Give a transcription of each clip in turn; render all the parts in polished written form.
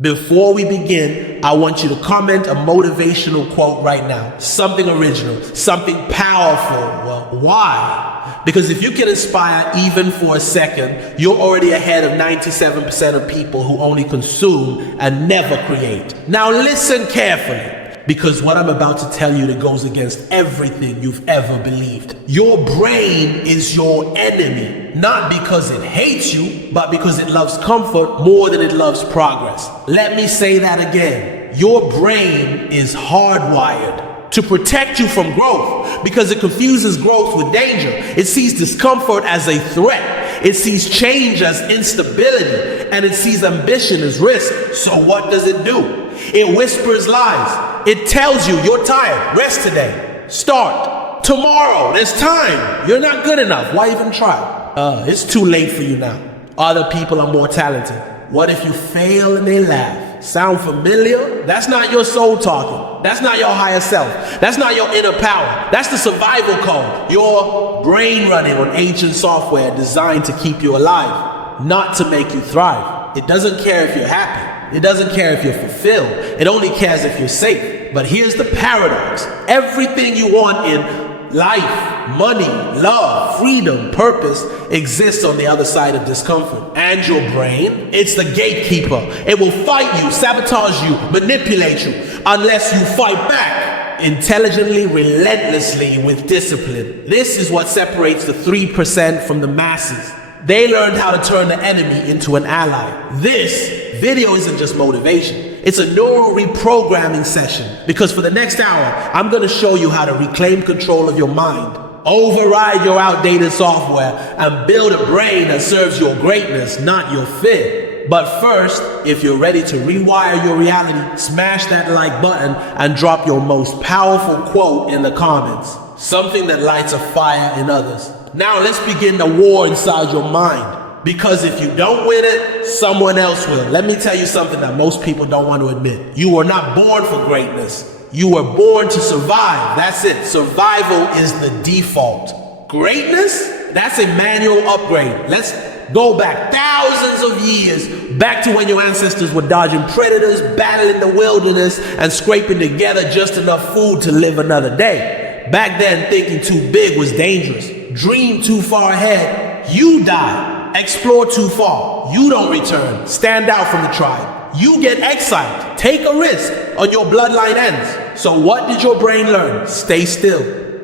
Before we begin, I want you to comment a motivational quote right now. Something original, something powerful. Well, why? Because if you can inspire even for a second, you're already ahead of 97% of people who only consume and never create. Now listen carefully, because what I'm about to tell you that goes against everything you've ever believed. Your brain is your enemy, not because it hates you, but because it loves comfort more than it loves progress. Let me say that again. Your brain is hardwired to protect you from growth because it confuses growth with danger. It sees discomfort as a threat. It sees change as instability, and it sees ambition as risk. So what does it do? It whispers lies. It tells you you're tired. Rest today. Start. Tomorrow. There's time. You're not good enough. Why even try? It's too late for you now. Other people are more talented. What if you fail and they laugh? Sound familiar? That's not your soul talking. That's not your higher self. That's not your inner power. That's the survival code. Your brain running on ancient software designed to keep you alive, not to make you thrive. It doesn't care if you're happy. It doesn't care if you're fulfilled. It only cares if you're safe. But here's the paradox. Everything you want in life, money, love, freedom, purpose exists on the other side of discomfort. And your brain, it's the gatekeeper. It will fight you, sabotage you, manipulate you, unless you fight back intelligently, relentlessly, with discipline. This is what separates the 3% from the masses. They learned how to turn the enemy into an ally. This video isn't just motivation. It's a neural reprogramming session, because for the next hour, I'm going to show you how to reclaim control of your mind, override your outdated software, and build a brain that serves your greatness, not your fear. But first, if you're ready to rewire your reality, smash that like button and drop your most powerful quote in the comments. Something that lights a fire in others. Now let's begin the war inside your mind. Because if you don't win it, someone else will. Let me tell you something that most people don't want to admit. You were not born for greatness. You were born to survive. That's it. Survival is the default. Greatness? That's a manual upgrade. Let's go back thousands of years, back to when your ancestors were dodging predators, battling the wilderness, and scraping together just enough food to live another day. Back then, thinking too big was dangerous. Dream too far ahead, you die. Explore too far, you don't return. Stand out from the tribe, you get exiled. Take a risk, or your bloodline ends. So what did your brain learn? Stay still,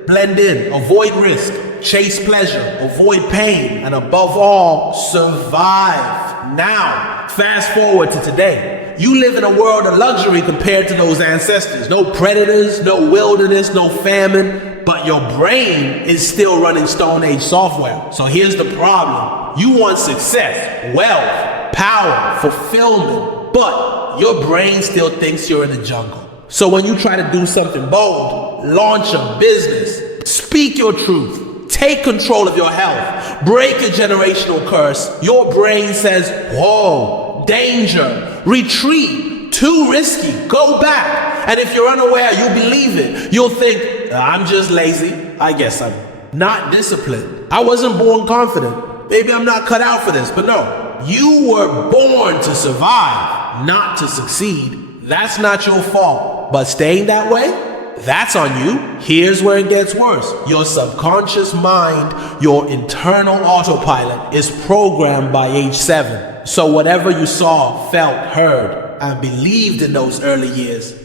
blend in, avoid risk, chase pleasure, avoid pain, and above all, survive. Now, fast forward to today. You live in a world of luxury compared to those ancestors. No predators, no wilderness, no famine, but your brain is still running Stone Age software. So here's the problem. You want success, wealth, power, fulfillment, but your brain still thinks you're in the jungle. So when you try to do something bold, launch a business, speak your truth, take control of your health, break a generational curse, your brain says, whoa, danger, retreat, too risky, go back. And if you're unaware, you'll believe it. You'll think, I'm just lazy. I guess I'm not disciplined. I wasn't born confident. Maybe I'm not cut out for this, but no. You were born to survive, not to succeed. That's not your fault. But staying that way, that's on you. Here's where it gets worse. Your subconscious mind, your internal autopilot, is programmed by age 7. So whatever you saw, felt, heard, and believed in those early years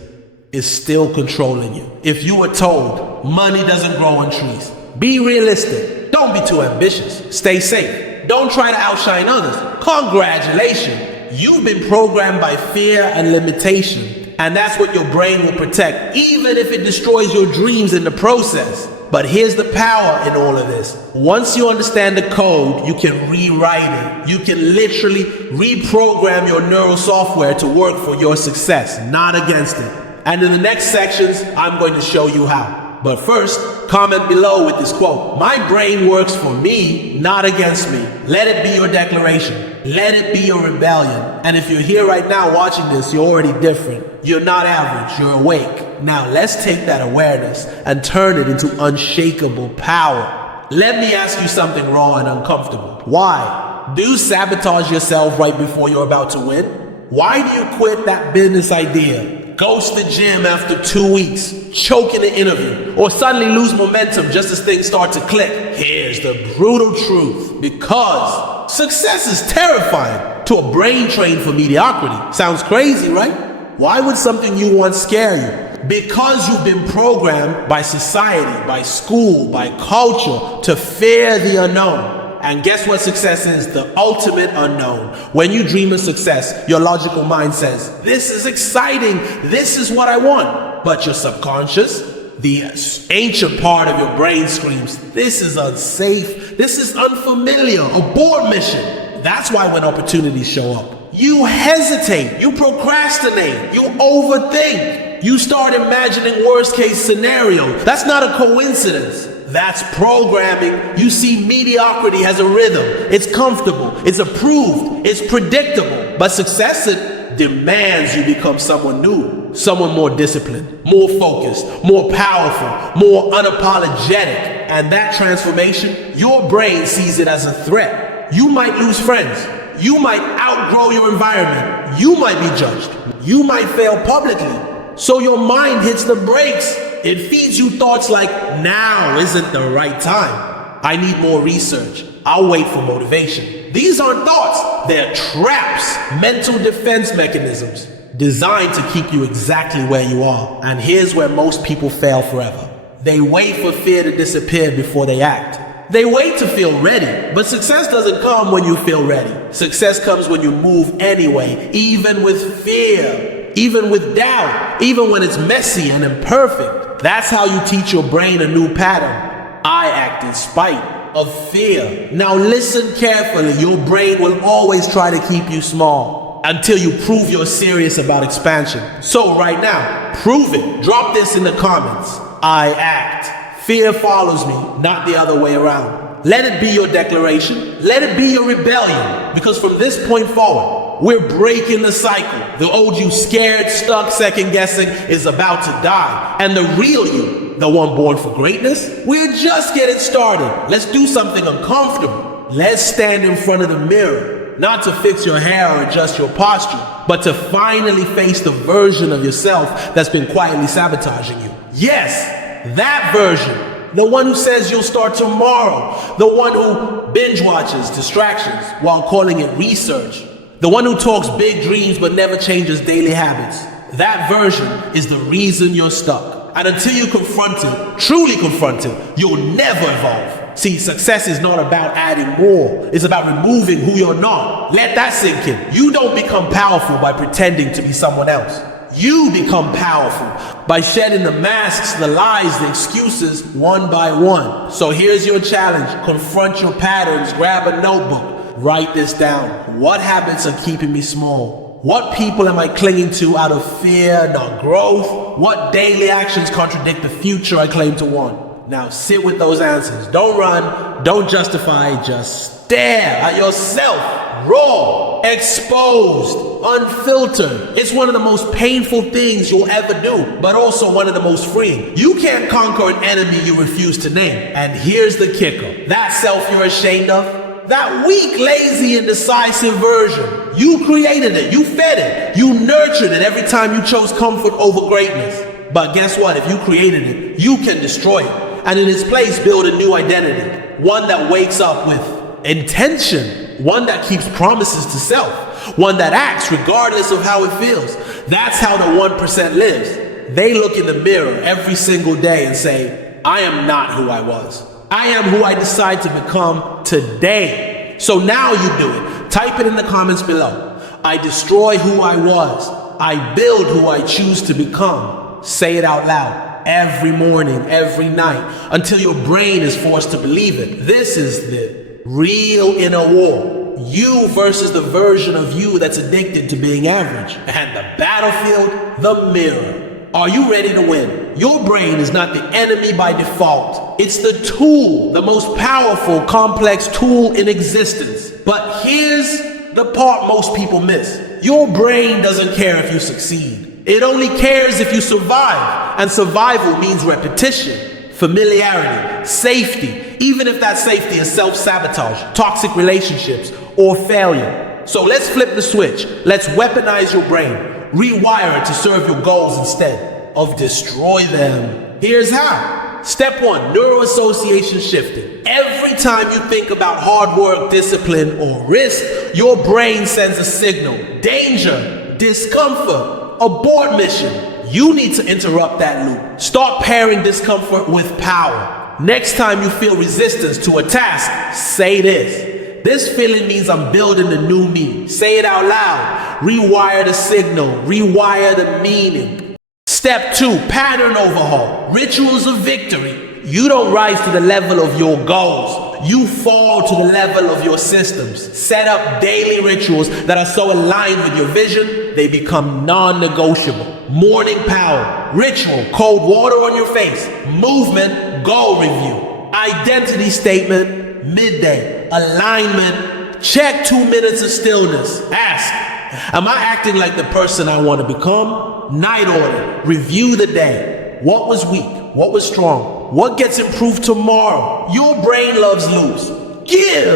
is still controlling you. If you were told money doesn't grow on trees, be realistic. Don't be too ambitious. Stay safe. Don't try to outshine others. Congratulations. You've been programmed by fear and limitation. And that's what your brain will protect, even if it destroys your dreams in the process. But here's the power in all of this. Once you understand the code, you can rewrite it. You can literally reprogram your neural software to work for your success, not against it. And in the next sections, I'm going to show you how. But first, comment below with this quote. My brain works for me, not against me. Let it be your declaration. Let it be your rebellion. And if you're here right now watching this, you're already different. You're not average, you're awake. Now let's take that awareness and turn it into unshakable power. Let me ask you something raw and uncomfortable. Why? Do you sabotage yourself right before you're about to win? Why do you quit that business idea, ghost the gym after 2 weeks, choke in the interview, or suddenly lose momentum just as things start to click? Here's the brutal truth. Because success is terrifying to a brain trained for mediocrity. Sounds crazy, right? Why would something you want scare you? Because you've been programmed by society, by school, by culture to fear the unknown. And guess what success is? The ultimate unknown. When you dream of success, your logical mind says, this is exciting, this is what I want. But your subconscious, the ancient part of your brain screams, this is unsafe, this is unfamiliar, abort mission. That's why when opportunities show up, you hesitate, you procrastinate, you overthink. You start imagining worst case scenarios. That's not a coincidence. That's programming. You see, mediocrity has a rhythm. It's comfortable, it's approved, it's predictable. But success, it demands you become someone new, someone more disciplined, more focused, more powerful, more unapologetic. And that transformation, your brain sees it as a threat. You might lose friends. You might outgrow your environment. You might be judged. You might fail publicly. So your mind hits the brakes. It feeds you thoughts like, now isn't the right time. I need more research. I'll wait for motivation. These aren't thoughts. They're traps, mental defense mechanisms designed to keep you exactly where you are. And here's where most people fail forever. They wait for fear to disappear before they act. They wait to feel ready, but success doesn't come when you feel ready. Success comes when you move anyway, even with fear, even with doubt, even when it's messy and imperfect. That's how you teach your brain a new pattern. I act in spite of fear. Now listen carefully. Your brain will always try to keep you small until you prove you're serious about expansion. So right now, prove it. Drop this in the comments. I act. Fear follows me, not the other way around. Let it be your declaration. Let it be your rebellion. Because from this point forward, we're breaking the cycle. The old you, scared, stuck, second guessing, is about to die. And the real you, the one born for greatness, we're just getting started. Let's do something uncomfortable. Let's stand in front of the mirror, not to fix your hair or adjust your posture, but to finally face the version of yourself that's been quietly sabotaging you. Yes, that version. The one who says you'll start tomorrow. The one who binge watches distractions while calling it research. The one who talks big dreams but never changes daily habits. That version is the reason you're stuck. And until you confront it, truly confront it, you'll never evolve. See, success is not about adding more. It's about removing who you're not. Let that sink in. You don't become powerful by pretending to be someone else. You become powerful by shedding the masks, the lies, the excuses, one by one. So here's your challenge. Confront your patterns. Grab a notebook. Write this down. What habits are keeping me small? What people am I clinging to out of fear, not growth? What daily actions contradict the future I claim to want? Now sit with those answers. Don't run. Don't justify. Just stare at yourself. Raw, exposed, unfiltered. It's one of the most painful things you'll ever do, but also one of the most freeing. You can't conquer an enemy you refuse to name. And here's the kicker. That self you're ashamed of, that weak, lazy, indecisive version, you created it, you fed it, you nurtured it every time you chose comfort over greatness. But guess what? If you created it, you can destroy it. And in its place, build a new identity. One that wakes up with intention. One that keeps promises to self. One that acts regardless of how it feels. That's how the 1% lives. They look in the mirror every single day and say, I am not who I was. I am who I decide to become today. So now you do it. Type it in the comments below. I destroy who I was. I build who I choose to become. Say it out loud every morning, every night, until your brain is forced to believe it. This is the real inner war. You versus the version of you that's addicted to being average. And the battlefield, the mirror. Are you ready to win? Your brain is not the enemy by default. It's the tool, the most powerful, complex tool in existence. But here's the part most people miss. Your brain doesn't care if you succeed. It only cares if you survive. And survival means repetition, familiarity, safety, even if that safety is self-sabotage, toxic relationships, or failure. So let's flip the switch. Let's weaponize your brain. Rewire it to serve your goals instead of destroy them. Here's how. Step 1, neuroassociation shifting. Every time you think about hard work, discipline, or risk, your brain sends a signal. Danger, discomfort, abort mission. You need to interrupt that loop. Start pairing discomfort with power. Next time you feel resistance to a task, say this. This feeling means I'm building the new me. Say it out loud. Rewire the signal. Rewire the meaning. Step 2, pattern overhaul. Rituals of victory. You don't rise to the level of your goals. You fall to the level of your systems. Set up daily rituals that are so aligned with your vision, they become non-negotiable. Morning power, ritual, cold water on your face, movement, goal review, identity statement, midday, alignment, check 2 minutes of stillness. Ask, am I acting like the person I want to become? Night order, review the day. What was weak? What was strong? What gets improved tomorrow? Your brain loves lose. Give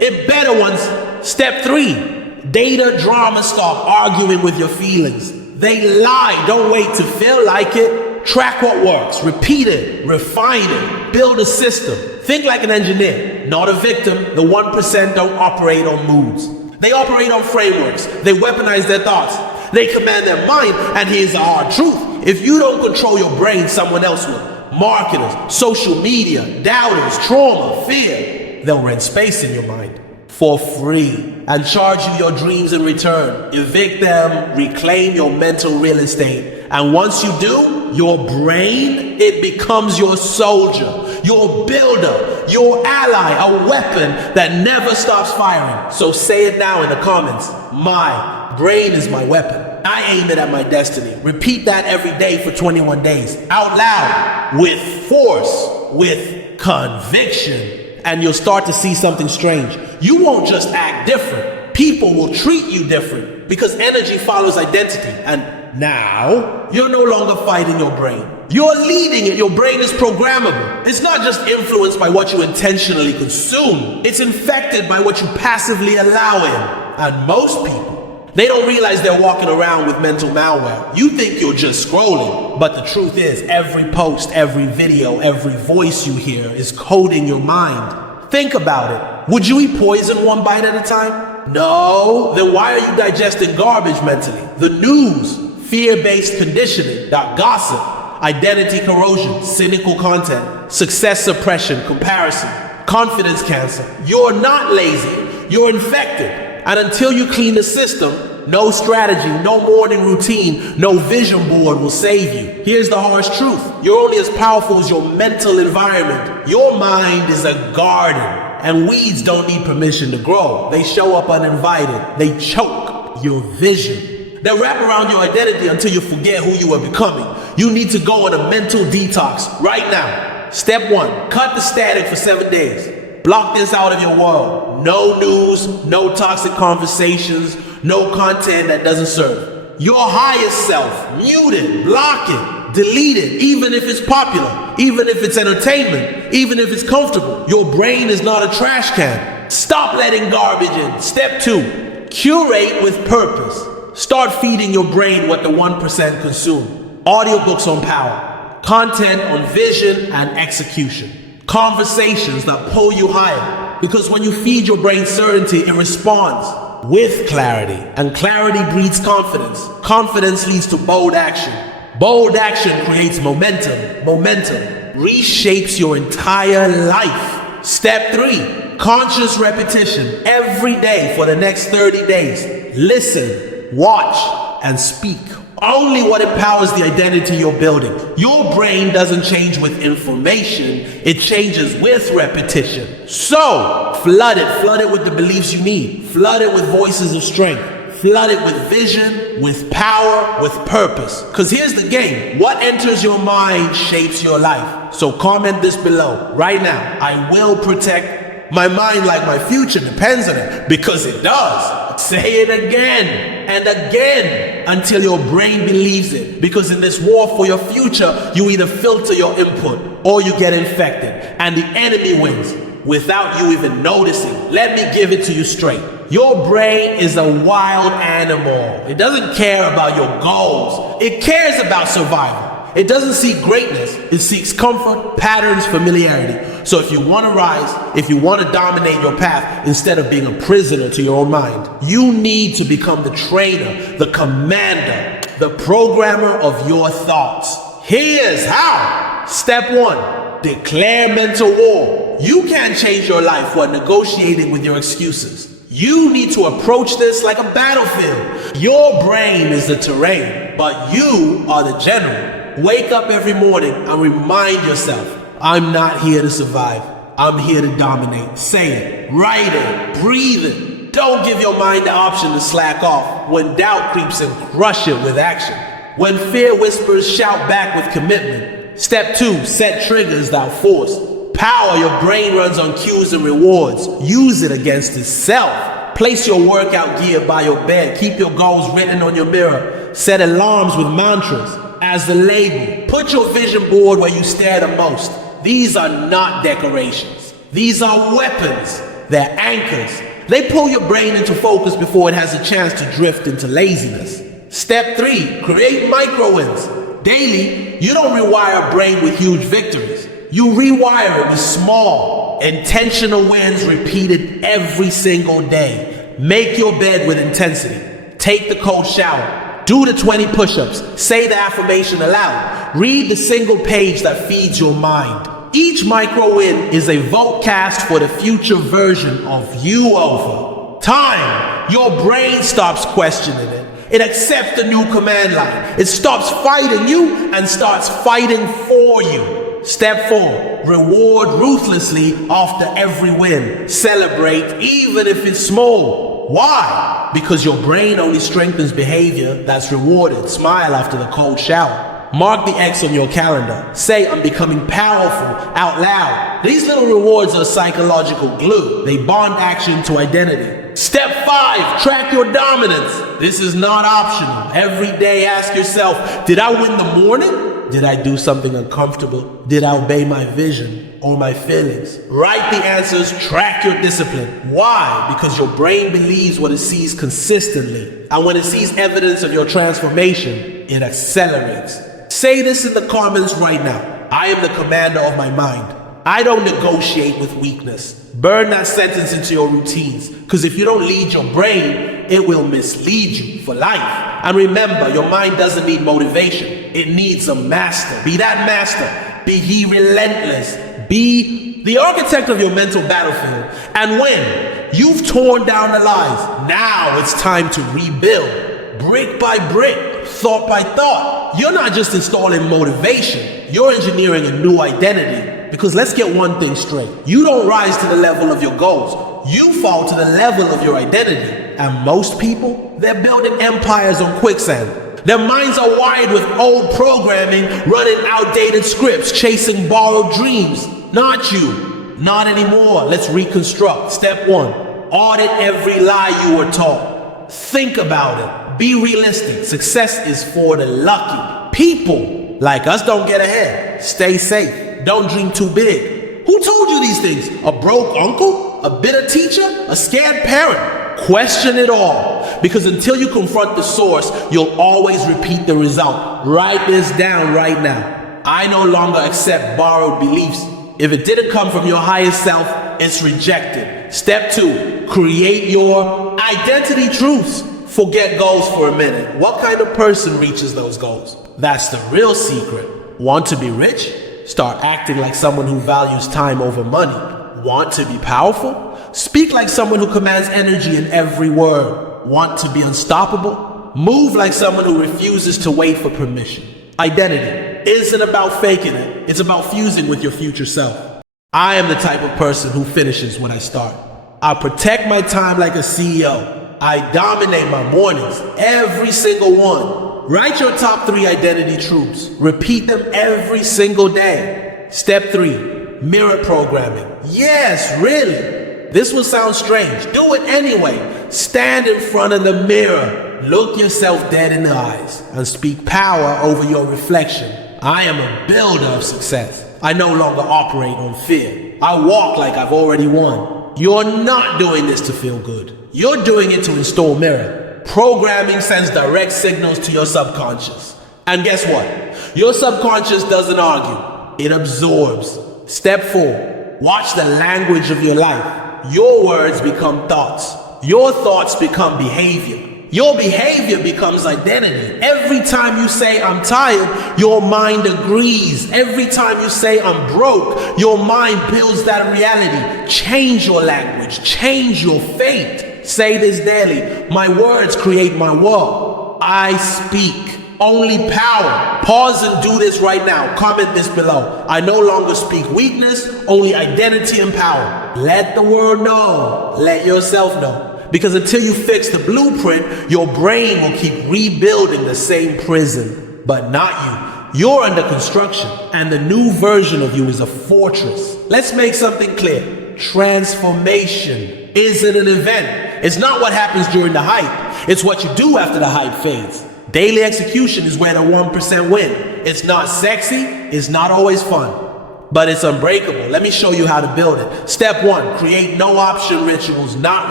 it better ones. Step 3, data drama. Stop arguing with your feelings. They lie. Don't wait to feel like it. Track what works. Repeat it. Refine it. Build a system. Think like an engineer, not a victim. The 1% don't operate on moods. They operate on frameworks. They weaponize their thoughts. They command their mind, and here's the hard truth. If you don't control your brain, someone else will. Marketers, social media, doubters, trauma, fear. They'll rent space in your mind for free and charge you your dreams in return. Evict them, reclaim your mental real estate. And once you do, your brain, it becomes your soldier, your builder, your ally, a weapon that never stops firing. So say it now in the comments. My brain is my weapon. I aim it at my destiny. Repeat that every day for 21 days. Out loud, with force, with conviction. And you'll start to see something strange. You won't just act different. People will treat you different because energy follows identity. And now, you're no longer fighting your brain. You're leading it. Your brain is programmable. It's not just influenced by what you intentionally consume. It's infected by what you passively allow in. And most people, they don't realize they're walking around with mental malware. You think you're just scrolling, but the truth is every post, every video, every voice you hear is coding your mind. Think about it. Would you eat poison one bite at a time? No. Then why are you digesting garbage mentally? The news, fear-based conditioning, gossip, identity corrosion, cynical content, success suppression, comparison, confidence cancer. You're not lazy. You're infected. And until you clean the system, no strategy, no morning routine, no vision board will save you. Here's the harsh truth. You're only as powerful as your mental environment. Your mind is a garden, and weeds don't need permission to grow. They show up uninvited. They choke your vision. They wrap around your identity until you forget who you are becoming. You need to go on a mental detox right now. Step 1, cut the static for 7 days. Block this out of your world. No news, no toxic conversations, no content that doesn't serve. Your highest self, mute it, block it, delete it, even if it's popular, even if it's entertainment, even if it's comfortable. Your brain is not a trash can. Stop letting garbage in. Step 2, curate with purpose. Start feeding your brain what the 1% consume. Audiobooks on power, content on vision and execution. Conversations that pull you higher. Because when you feed your brain certainty, it responds with clarity. And clarity breeds confidence. Confidence leads to bold action. Bold action creates momentum. Momentum reshapes your entire life. Step 3, conscious repetition every day for the next 30 days. Listen, watch, and speak. Only what empowers the identity you're building. Your brain doesn't change with information, it changes with repetition. So, flood it with the beliefs you need. Flood it with voices of strength. Flood it with vision, with power, with purpose. Because here's the game. What enters your mind shapes your life. So comment this below. Right now, I will protect my mind like my future depends on it. Because it does. Say it again and again until your brain believes it. Because in this war for your future, you either filter your input or you get infected. And the enemy wins without you even noticing. Let me give it to you straight. Your brain is a wild animal. It doesn't care about your goals. It cares about survival. It doesn't seek greatness. It seeks comfort, patterns, familiarity. So if you want to rise, if you want to dominate your path instead of being a prisoner to your own mind, you need to become the trainer, the commander, the programmer of your thoughts. Here's how. Step 1, declare mental war. You can't change your life while negotiating with your excuses. You need to approach this like a battlefield. Your brain is the terrain, but you are the general. Wake up every morning and remind yourself, I'm not here to survive. I'm here to dominate. Say it, write it, breathe it. Don't give your mind the option to slack off when doubt creeps in, crush it with action. When fear whispers, shout back with commitment. Step 2, set triggers without force. Power, your brain runs on cues and rewards. Use it against itself. Place your workout gear by your bed. Keep your goals written on your mirror. Set alarms with mantras as the label. Put your vision board where you stare the most. These are not decorations. These are weapons. They're anchors. They pull your brain into focus before it has a chance to drift into laziness. Step 3, create micro wins. Daily, you don't rewire a brain with huge victories. You rewire it with small, intentional wins repeated every single day. Make your bed with intensity. Take the cold shower. Do the 20 push-ups. Say the affirmation aloud. Read the single page that feeds your mind. Each micro win is a vote cast for the future version of you over time. Your brain stops questioning it. It accepts the new command line. It stops fighting you and starts fighting for you. Step 4, reward ruthlessly after every win. Celebrate even if it's small. Why? Because your brain only strengthens behavior that's rewarded. Smile after the cold shower. Mark the X on your calendar. Say, I'm becoming powerful out loud. These little rewards are psychological glue. They bond action to identity. Step 5, track your dominance. This is not optional. Every day ask yourself, did I win the morning? Did I do something uncomfortable? Did I obey my vision or my feelings? Write the answers, track your discipline. Why? Because your brain believes what it sees consistently. And when it sees evidence of your transformation, it accelerates. Say this in the comments right now. I am the commander of my mind. I don't negotiate with weakness. Burn that sentence into your routines, because if you don't lead your brain, it will mislead you for life. And remember, your mind doesn't need motivation. It needs a master. Be that master. Be he relentless. Be the architect of your mental battlefield. And when you've torn down the lies, now it's time to rebuild. Brick by brick, thought by thought. You're not just installing motivation. You're engineering a new identity. Because let's get one thing straight. You don't rise to the level of your goals. You fall to the level of your identity. And most people, they're building empires on quicksand. Their minds are wired with old programming, running outdated scripts, chasing borrowed dreams. Not you. Not anymore. Let's reconstruct. Step 1, audit every lie you were taught. Think about it. Be realistic. Success is for the lucky. People like us don't get ahead. Stay safe. Don't dream too big. Who told you these things? A broke uncle? A bitter teacher? A scared parent? Question it all. Because until you confront the source, you'll always repeat the result. Write this down right now. I no longer accept borrowed beliefs. If it didn't come from your highest self, it's rejected. Step 2, create your identity truths. Forget goals for a minute. What kind of person reaches those goals? That's the real secret. Want to be rich? Start acting like someone who values time over money. Want to be powerful? Speak like someone who commands energy in every word. Want to be unstoppable? Move like someone who refuses to wait for permission. Identity isn't about faking it. It's about fusing with your future self. I am the type of person who finishes what I start. I protect my time like a CEO. I dominate my mornings, every single one. Write your top 3 identity truths. Repeat them every single day. Step 3, mirror programming. Yes, really. This will sound strange. Do it anyway. Stand in front of the mirror. Look yourself dead in the eyes and speak power over your reflection. I am a builder of success. I no longer operate on fear. I walk like I've already won. You're not doing this to feel good. You're doing it to install mirror. Programming sends direct signals to your subconscious. And guess what? Your subconscious doesn't argue. It absorbs. Step 4. Watch the language of your life. Your words become thoughts. Your thoughts become behavior. Your behavior becomes identity. Every time you say, I'm tired, your mind agrees. Every time you say, I'm broke, your mind builds that reality. Change your language. Change your fate. Say this daily. My words create my world. I speak. Only power. Pause and do this right now. Comment this below. I no longer speak weakness, only identity and power. Let the world know. Let yourself know. Because until you fix the blueprint, your brain will keep rebuilding the same prison. But not you. You're under construction, and the new version of you is a fortress. Let's make something clear. Transformation isn't an event. It's not what happens during the hype. It's what you do after the hype fades. Daily execution is where the 1% win. It's not sexy, it's not always fun, but it's unbreakable. Let me show you how to build it. Step 1, create no option rituals, not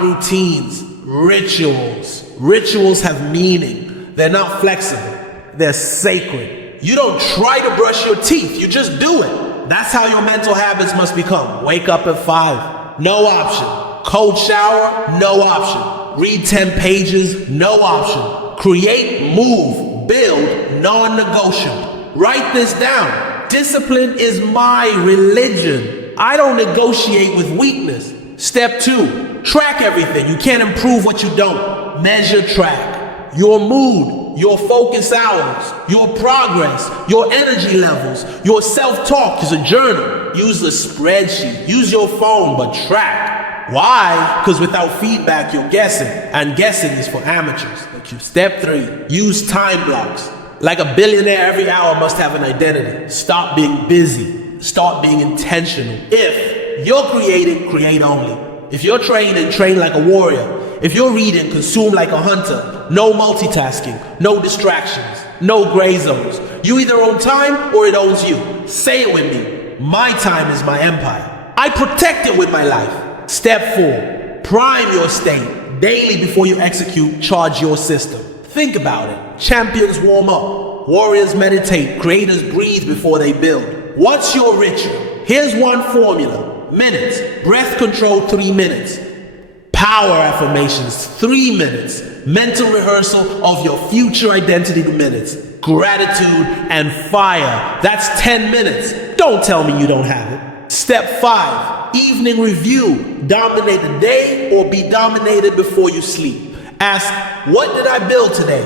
routines. Rituals. Rituals have meaning. They're not flexible. They're sacred. You don't try to brush your teeth, you just do it. That's how your mental habits must become. Wake up at 5, no option. Cold shower, no option. Read 10 pages, no option. Create, move, build, non-negotiable. Write this down. Discipline is my religion. I don't negotiate with weakness. Step 2, track everything. You can't improve what you don't. Measure, track. Your mood, your focus hours, your progress, your energy levels, your self-talk is a journal. Use a spreadsheet. Use your phone, but track. Why? Because without feedback, you're guessing. And guessing is for amateurs. Step 3, use time blocks. Like a billionaire, every hour must have an identity. Stop being busy. Start being intentional. If you're creating, create only. If you're training, train like a warrior. If you're reading, consume like a hunter. No multitasking, no distractions, no gray zones. You either own time or it owns you. Say it with me. My time is my empire. I protect it with my life. Step 4, prime your state. Daily before you execute, charge your system. Think about it. Champions warm up. Warriors meditate. Creators breathe before they build. What's your ritual? Here's one formula. Minutes. Breath control, 3 minutes. Power affirmations, 3 minutes. Mental rehearsal of your future identity, 2 minutes. Gratitude and fire. That's 10 minutes. Don't tell me you don't have it. Step 5, evening review. Dominate the day or be dominated before you sleep. Ask, what did I build today?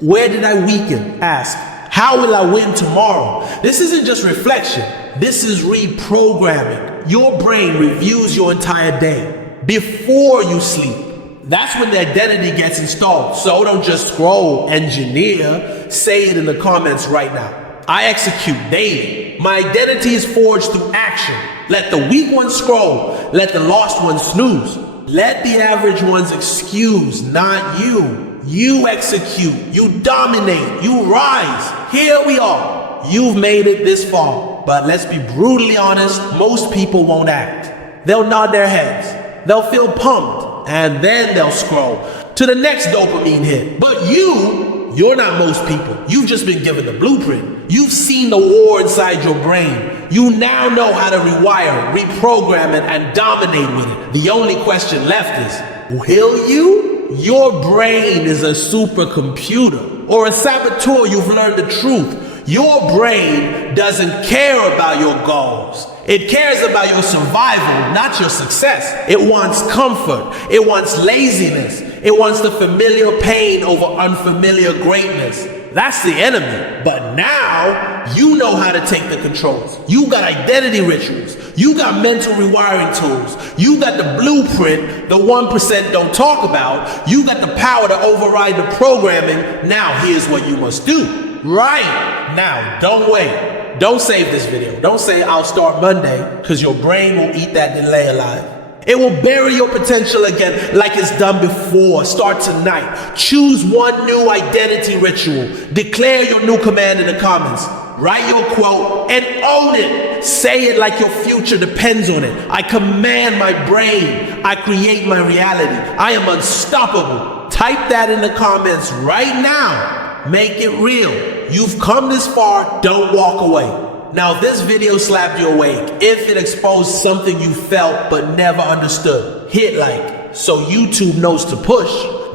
Where did I weaken? Ask, how will I win tomorrow? This isn't just reflection. This is reprogramming. Your brain reviews your entire day before you sleep. That's when the identity gets installed. So don't just scroll, engineer. Say it in the comments right now. I execute daily. My identity is forged through action. Let the weak ones scroll. Let the lost ones snooze. Let the average ones excuse, not you. You execute. You dominate. You rise. Here we are. You've made it this far. But let's be brutally honest, most people won't act. They'll nod their heads. They'll feel pumped. And then they'll scroll to the next dopamine hit. But you're not most people. You've just been given the blueprint. You've seen the war inside your brain. You now know how to rewire, reprogram it, and dominate with it. The only question left is, will you? Your brain is a supercomputer or a saboteur. You've learned the truth. Your brain doesn't care about your goals. It cares about your survival, not your success. It wants comfort. It wants laziness. It wants the familiar pain over unfamiliar greatness. That's the enemy. But now you know how to take the controls. You got identity rituals. You got mental rewiring tools. You got the blueprint the 1% don't talk about. You got the power to override the programming. Now here's what you must do. Right now, don't wait. Don't save this video. Don't say I'll start Monday, because your brain will eat that delay alive. It will bury your potential again like it's done before. Start tonight. Choose one new identity ritual. Declare your new command in the comments. Write your quote and own it. Say it like your future depends on it. I command my brain. I create my reality. I am unstoppable. Type that in the comments right now. Make it real. You've come this far, don't walk away. Now, if this video slapped you awake, if it exposed something you felt but never understood, hit like so YouTube knows to push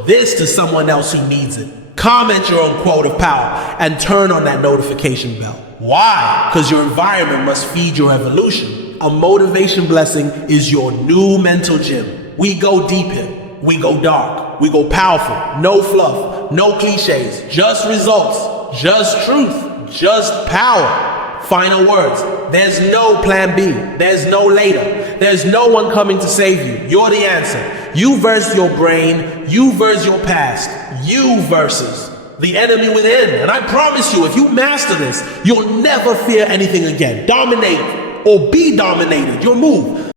this to someone else who needs it. Comment your own quote of power and turn on that notification bell. Why? Because your environment must feed your evolution. A motivation blessing is your new mental gym. We go deep here. We go dark. We go powerful. No fluff. No cliches. Just results. Just truth. Just power. Final words. There's no plan B. There's no later. There's no one coming to save you. You're the answer. You versus your brain. You versus your past. You versus the enemy within. And I promise you, if you master this, you'll never fear anything again. Dominate or be dominated. Your move.